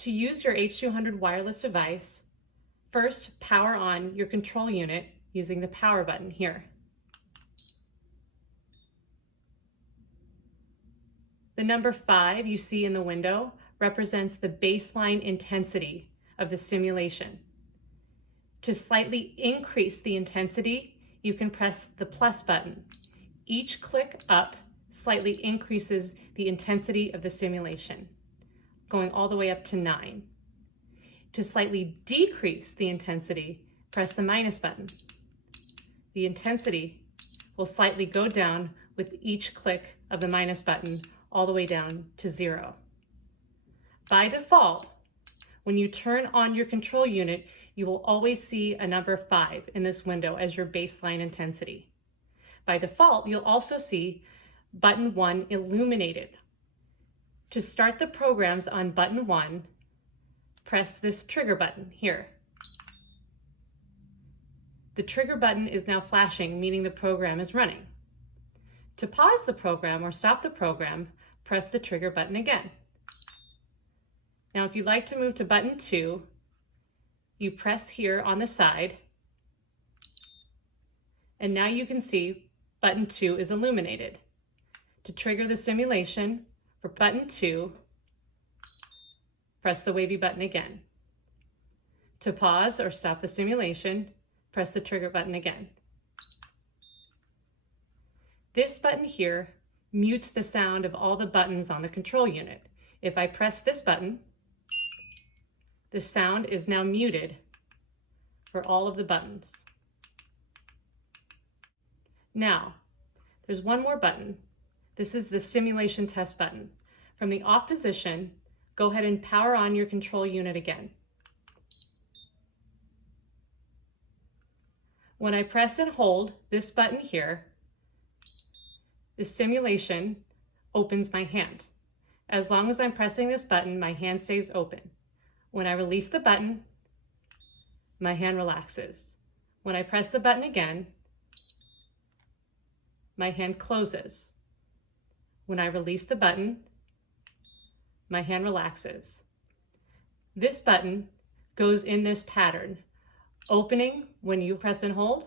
To use your H200 wireless device, first power on your control unit using the power button here. The number 5 you see in the window represents the baseline intensity of the stimulation. To slightly increase the intensity, you can press the plus button. Each click up slightly increases the intensity of the stimulation, going all the way up to 9. To slightly decrease the intensity, press the minus button. The intensity will slightly go down with each click of the minus button all the way down to 0. By default, when you turn on your control unit, you will always see a number 5 in this window as your baseline intensity. By default, you'll also see button 1 illuminated. To start the programs on button 1, press this trigger button here. The trigger button is now flashing, meaning the program is running. To pause the program or stop the program, press the trigger button again. Now, if you'd like to move to button 2, you press here on the side, and now you can see button 2 is illuminated. To trigger the simulation for button 2, press the wavy button again. To pause or stop the simulation, press the trigger button again. This button here mutes the sound of all the buttons on the control unit. If I press this button, the sound is now muted for all of the buttons. Now, there's one more button. This is the stimulation test button. From the off position, go ahead and power on your control unit again. When I press and hold this button here, the stimulation opens my hand. As long as I'm pressing this button, my hand stays open. When I release the button, my hand relaxes. When I press the button again, my hand closes. When I release the button, my hand relaxes. This button goes in this pattern, opening when you press and hold.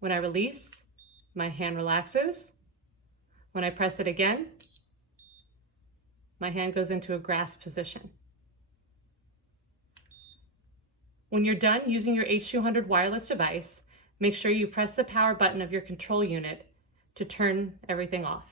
When I release, my hand relaxes. When I press it again, my hand goes into a grasp position. When you're done using your H200 wireless device, make sure you press the power button of your control unit to turn everything off.